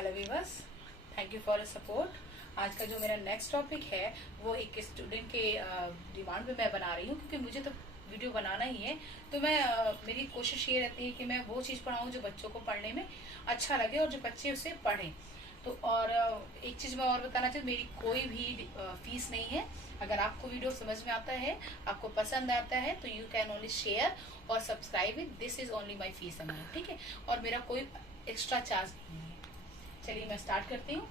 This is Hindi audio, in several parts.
Hello viewers, thank you for support. आज का जो मेरा नेक्स्ट टॉपिक है वो एक स्टूडेंट के डिमांड पे मैं बना रही हूँ, क्योंकि मुझे तो वीडियो बनाना ही है। तो मैं मेरी कोशिश ये रहती है कि मैं वो चीज़ पढ़ाऊँ जो बच्चों को पढ़ने में अच्छा लगे और जो बच्चे उसे पढ़ें। तो और एक चीज़ मैं और बताना चाहूँ, मेरी कोई भी फीस नहीं है। अगर आपको वीडियो समझ में आता है, आपको पसंद आता है, तो यू कैन ओनली शेयर और subscribe it. This is only my fees amount, ठीक है। और मेरा कोई एक्स्ट्रा चार्ज नहीं है। चलिए मैं स्टार्ट करती हूँ।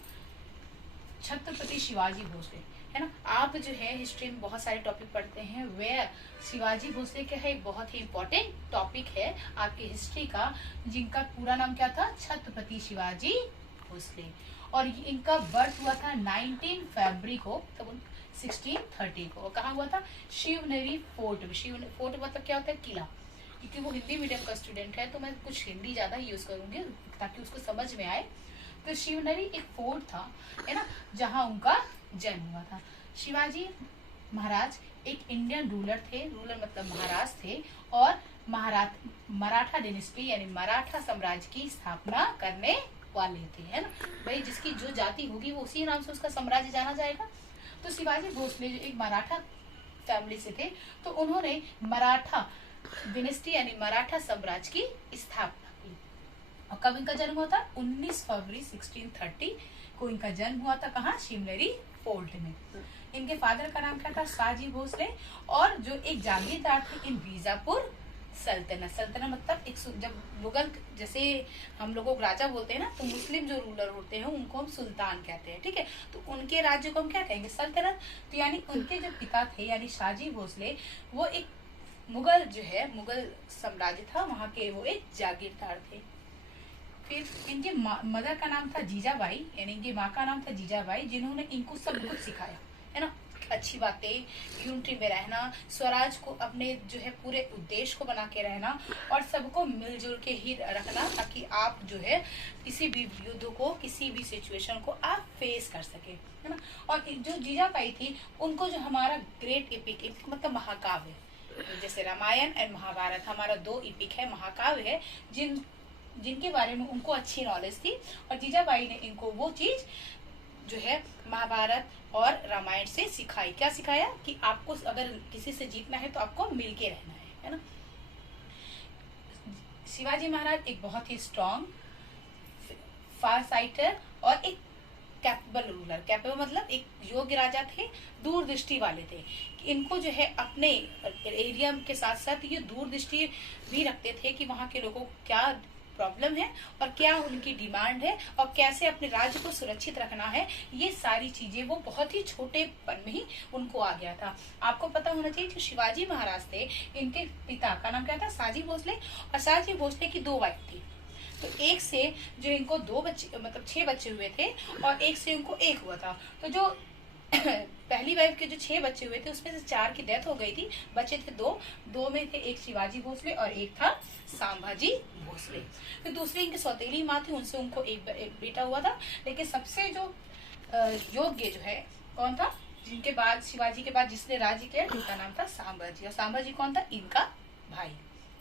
छत्रपति शिवाजी भोसले, है ना। आप जो है हिस्ट्री में बहुत सारे टॉपिक पढ़ते हैं, वे शिवाजी भोसले क्या है, एक बहुत ही इंपॉर्टेंट टॉपिक है आपकी हिस्ट्री का, जिनका पूरा नाम क्या था, छत्रपति शिवाजी भोसले। और इनका बर्थ हुआ था 19 फरवरी को, तब 1630 को। कहाँ हुआ था? शिवनेरी फोर्ट में। शिव फोर्ट मतलब क्या होता है? किला। क्योंकि वो हिंदी मीडियम का स्टूडेंट है तो मैं कुछ हिंदी ज्यादा यूज करूंगी ताकि उसको समझ में आए। तो शिवनेरी एक फोर्ट था, है ना, जहाँ उनका जन्म हुआ था। शिवाजी महाराज एक इंडियन रूलर थे, रूलर मतलब महाराज थे, और मराठा डिनेस्टी यानी मराठा साम्राज्य की स्थापना करने वाले थे, है ना। भाई जिसकी जो जाति होगी वो उसी नाम से उसका साम्राज्य जाना जाएगा। तो शिवाजी भोसले जो एक मराठा फैमिली से थे, तो उन्होंने मराठा डिनेस्टी यानी मराठा साम्राज्य की स्थापना। और कब इनका जन्म हुआ था? 19 फरवरी 1630 को इनका जन्म हुआ था। कहाँ? शिवनेरी फोर्ट में। इनके फादर का नाम क्या था? शाहजी भोसले। और जो एक जागीरदार थे इन बीजापुर सल्तनत। सल्तनत मतलब एक जब मुगल, जैसे हम लोगों को राजा बोलते हैं ना, तो मुस्लिम जो रूलर होते हैं उनको हम सुल्तान कहते हैं, ठीक है। तो उनके राज्य को हम क्या कहेंगे? सल्तनत। तो यानी उनके जो पिता थे यानी शाहजी भोसले, वो एक मुगल जो है, मुगल साम्राज्य था वहाँ के, वो एक जागीरदार थे। फिर इनके मदर का नाम था जीजाबाई, यानी इनकी माँ का नाम था जीजाबाई, जिन्होंने इनको सब कुछ सिखाया, है ना। अच्छी बातें, यूनिटी में रहना, स्वराज को अपने जो है पूरे उद्देश्य को बना के रहना, और सबको मिलजुल के ही रखना, ताकि आप जो है किसी भी युद्ध को, किसी भी सिचुएशन को आप फेस कर सके, है ना। और जो जीजाबाई थी, उनको जो हमारा ग्रेट एपिक मतलब महाकाव्य, जैसे रामायण एंड महाभारत हमारा दो एपिक है, महाकाव्य है, जिनके बारे में उनको अच्छी नॉलेज थी। और जीजाबाई ने इनको वो चीज जो है महाभारत और रामायण से सिखाई। क्या सिखाया? कि आपको अगर किसी से जीतना है तो आपको मिलके रहना है ना। शिवाजी महाराज एक बहुत ही स्ट्रॉन्ग, फार साइटर और एक कैपेबल रूलर। कैपेबल मतलब एक योग्य राजा थे, दूरदृष्टि वाले थे। इनको जो है अपने एरिया के साथ साथ ये दूरदृष्टि भी रखते थे कि वहाँ के लोगों को क्या प्रॉब्लम है और क्या उनकी डिमांड है और कैसे अपने राज्य को सुरक्षित रखना है। ये सारी चीजें वो बहुत ही छोटेपन में ही उनको आ गया था। आपको पता होना चाहिए जो शिवाजी महाराज थे, इनके पिता का नाम क्या था? शाहजी भोसले। और शाहजी भोसले की दो वाइफ थी। तो एक से जो इनको दो बच्चे मतलब 6 बच्चे हुए थे, और एक से इनको एक हुआ था। तो जो पहली वाइफ के जो 6 बच्चे हुए थे उसमें से 4 की डेथ हो गई थी, बचे थे दो में थे एक शिवाजी भोसले और एक था संभाजी भोसले। तो दूसरी इनकी सौतेली माँ थी, उनसे उनको एक बेटा हुआ था। लेकिन सबसे जो योग्य जो है कौन था, जिनके बाद शिवाजी के बाद जिसने राज्य किया, जिनका नाम था संभाजी। और संभाजी कौन था? इनका भाई,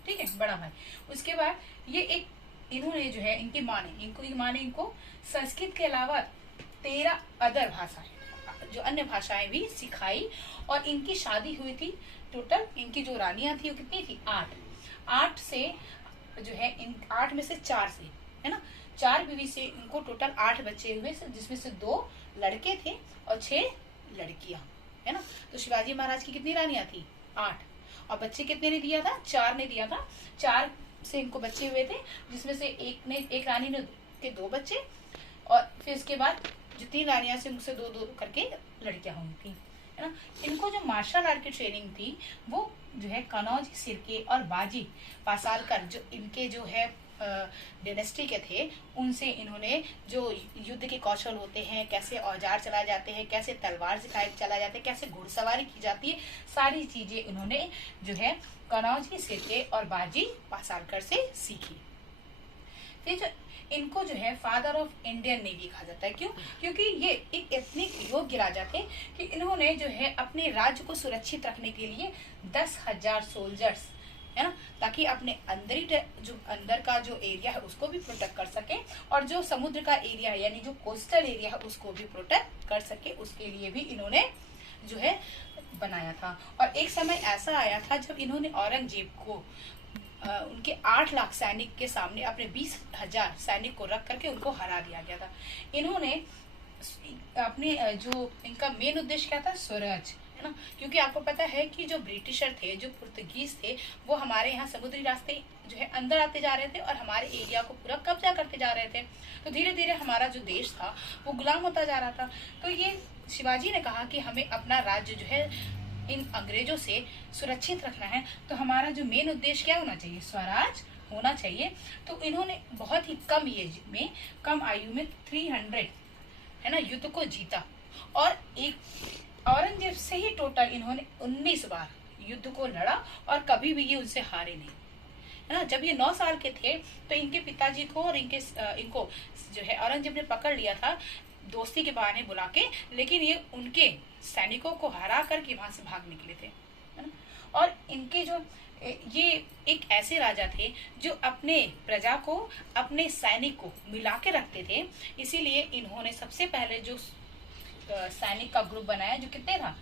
ठीक है, बड़ा भाई। उसके बाद ये एक इन्होंने जो है इनकी माँ ने इनको संस्कृत के अलावा 13 अदर भाषाएं, जो अन्य भाषाएं भी सिखाई। और इनकी शादी हुई थी, टोटल इनकी जो रानियां थी वो कितनी थी? 8 से जो है इन 8 में से 4 से, है ना, 4 बीवी से इनको टोटल 8 बच्चे हुए, जिसमें से 2 लड़के थे और 6 लड़कियां, है ना। तो शिवाजी महाराज की कितनी रानियां थी? 8। और बच्चे कितने ने दिया था? 4 ने दिया था। 4 से इनको बच्चे हुए थे, जिसमें से एक रानी ने के 2 बच्चे, और फिर उसके बाद जो 3 रानियां से उनसे 2-2 करके लड़कियां हुई थी, है ना। इनको जो मार्शल आर्ट की ट्रेनिंग थी वो जो है कनौज, सिरके और बाजी पासालकर, जो इनके जो है डायनेस्टी के थे, उनसे इन्होंने जो युद्ध के कौशल होते हैं, कैसे औजार चलाए जाते हैं, कैसे तलवार सिखाए चलाए जाते हैं, कैसे घुड़सवारी की जाती है, सारी चीजें इन्होंने जो है कनौजी, सिरके और बाजी पासालकर से सीखी। फिर जो इनको जो है फादर ऑफ इंडियन नेवी कहा जाता है। क्यों? क्योंकि ये एक एथनिक योग्य राजा थे कि इन्होंने जो है अपने राज्य को सुरक्षित रखने के लिए 10,000 सोल्जर्स, है ना, ताकि अपने जो अंदर का जो एरिया है उसको भी प्रोटेक्ट कर सके, और जो समुद्र का एरिया है यानी जो कोस्टल एरिया है उसको भी प्रोटेक्ट कर सके, उसके लिए भी इन्होंने जो है बनाया था। और एक समय ऐसा आया था जब इन्होंने औरंगजेब को उनके 8 लाख सैनिक के सामने अपने 20,000 सैनिक को रख करके उनको हरा दिया गया था। इन्होंने अपने जो इनका मेन उद्देश्य क्या था, स्वराज, है ना, क्योंकि आपको पता है कि जो ब्रिटिशर थे, जो पुर्तगीज थे, वो हमारे यहाँ समुद्री रास्ते जो है अंदर आते जा रहे थे और हमारे एरिया को पूरा कब्जा करते जा रहे थे। तो धीरे धीरे हमारा जो देश था वो गुलाम होता जा रहा था। तो ये शिवाजी ने कहा कि हमें अपना राज्य जो है इन अंग्रेजों से सुरक्षित रखना है, तो हमारा जो मेन उद्देश्य क्या होना चाहिए, स्वराज होना चाहिए। तो इन्होंने बहुत ही कम एज में, कम आयु में 300 है ना युद्ध को जीता, और एक औरंगजेब से ही टोटल इन्होंने 19 बार युद्ध को लड़ा और कभी भी ये उनसे हारे नहीं, है ना। जब ये 9 साल के थे तो इनके पिताजी को और इनको जो है औरंगजेब ने पकड़ लिया था दोस्ती के बहाने बुला के, लेकिन ये उनके सैनिकों को हरा करके वहां से भाग निकले थे, है ना। और इनके जो ये एक ऐसे राजा थे जो अपने प्रजा को, अपने सैनिक को मिला के रखते थे। इसीलिए इन्होंने सबसे पहले जो सैनिक का ग्रुप बनाया, जो कितने था,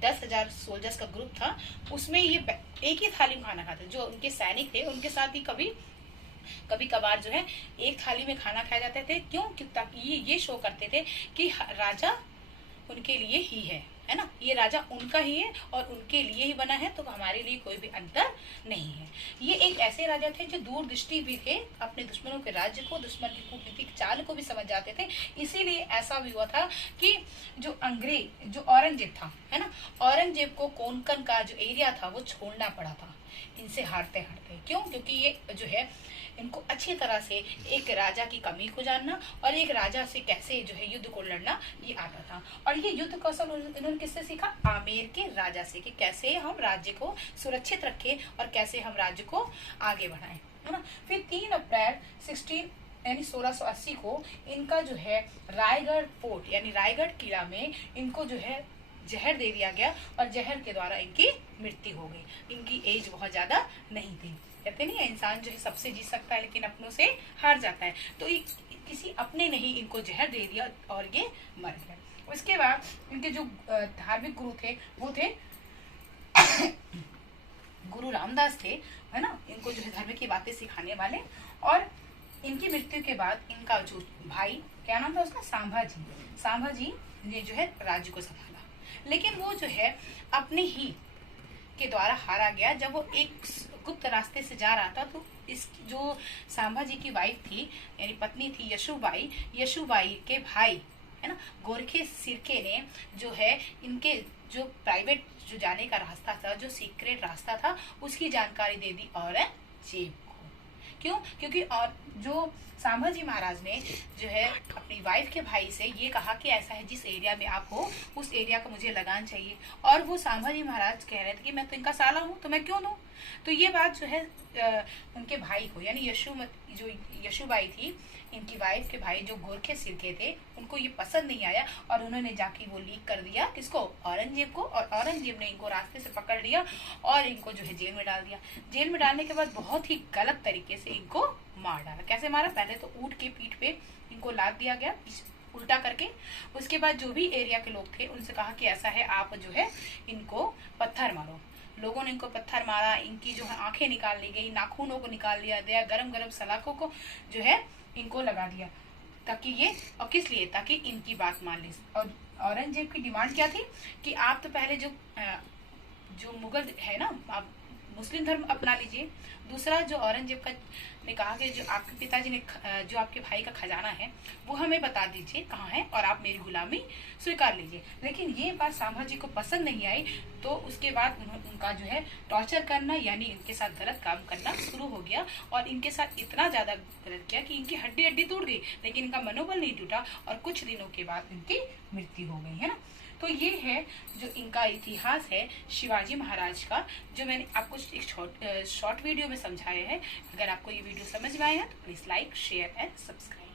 10,000 सोल्जर्स का ग्रुप था, उसमें ये एक ही थाली में खाना खाते। जो उनके सैनिक थे उनके साथ ही कभी कभार जो है एक थाली में खाना खाए जाते थे। क्यों? ताकि ये शो करते थे कि राजा उनके लिए ही है ना, ये राजा उनका ही है और उनके लिए ही बना है, तो हमारे लिए कोई भी अंतर नहीं है। ये एक ऐसे राजा थे जो दूरदृष्टि भी थे, अपने दुश्मनों के राज्य को, दुश्मन की कूटनीतिक चाल को भी समझ जाते थे। इसीलिए ऐसा भी हुआ था कि जो औरंगजेब था, है ना, औरंगजेब को कोंकण का जो एरिया था वो छोड़ना पड़ा था इनसे हारते हारते। क्यों? क्योंकि ये जो है इनको अच्छी तरह से एक राजा की कमी को जानना और एक राजा से कैसे जो है युद्ध को लड़ना ये आता था। और ये युद्ध कौशल इन्होंने किससे सीखा? आमेर के राजा से, कि कैसे हम राज्य को सुरक्षित रखें और कैसे हम राज्य को आगे बढ़ाएं, है ना। फिर 3 अप्रैल 1680 को इनका जो है रायगढ़ फोर्ट यानी रायगढ़ किला में इनको जो है जहर दे दिया गया और जहर के द्वारा इनकी मृत्यु हो गई। इनकी एज बहुत ज्यादा नहीं थी। कहते नहीं है इंसान जो है सबसे जी सकता है लेकिन अपनों से हार जाता है, तो किसी अपने ने ही इनको जहर दे दिया और ये मर गए। उसके बाद इनके जो धार्मिक गुरु थे वो थे गुरु रामदास थे, है ना, इनको जो है धर्म की बातें सिखाने वाले। और इनकी मृत्यु के बाद इनका जो भाई, क्या नाम था उसका, सांभा जी ने जो है राज्य को संभाला। लेकिन वो जो है अपने ही के द्वारा हारा गया। जब वो एक गुप्त रास्ते से जा रहा था तो इस जो सांभा जी की वाइफ थी यानी पत्नी थी यशुबाई के भाई, है ना, गोरखे सिरके ने जो है इनके जो प्राइवेट जो जाने का रास्ता था, जो सीक्रेट रास्ता था, उसकी जानकारी दे दी औरंगजेब को। क्यों? क्योंकि और जो संभाजी महाराज ने जो है अपनी वाइफ के भाई से ये कहा कि ऐसा है जिस एरिया में आप हो उस एरिया का मुझे लगान चाहिए, और वो संभाजी महाराज कह रहे थे कि मैं तो इनका साला हूँ तो मैं क्यों दूं। तो ये बात जो है उनके भाई को यानी यशुबाई थी, इनकी वाइफ के भाई जो गोरखे सिरके थे, उनको ये पसंद नहीं आया और उन्होंने जाके वो लीक कर दिया किसको, औरंगजेब को। और औरंगजेब ने इनको रास्ते से पकड़ लिया और इनको जो है जेल में डाल दिया। जेल में डालने के बाद बहुत ही गलत तरीके से इनको मार डाला। कैसे मारा? पहले तो ऊंट की पीठ पे इनको लाद दिया गया उल्टा करके। उसके बाद जो भी एरिया के लोग थे उनसे कहा कि ऐसा है आप जो है इनको पत्थर मारो। लोगों ने इनको पत्थर मारा, इनकी जो है आंखें निकाल ली गई, नाखूनों को निकाल लिया गया, गरम गरम सलाखों को जो है इनको लगा दिया, ताकि ये, और किस लिए, ताकि इनकी बात मान ली। और औरंगजेब की डिमांड क्या थी कि आप तो पहले जो मुगल है ना, आप मुस्लिम धर्म अपना लीजिए। दूसरा जो औरंगजेब का ने कहा कि जो आपके पिताजी ने जो आपके भाई का खजाना है वो हमें बता दीजिए कहाँ है और आप मेरी गुलामी स्वीकार लीजिए। लेकिन ये बात संभाजी को पसंद नहीं आई, तो उसके बाद उनका जो है टॉर्चर करना यानी इनके साथ गलत काम करना शुरू हो गया। और इनके साथ इतना ज्यादा गलत किया कि इनकी हड्डी टूट गई, लेकिन इनका मनोबल नहीं टूटा और कुछ दिनों के बाद इनकी मृत्यु हो गई, है ना। तो ये है जो इनका इतिहास है शिवाजी महाराज का, जो मैंने आपको एक शॉर्ट वीडियो में समझाया है। अगर आपको ये वीडियो समझ में आया है तो please like, share and subscribe.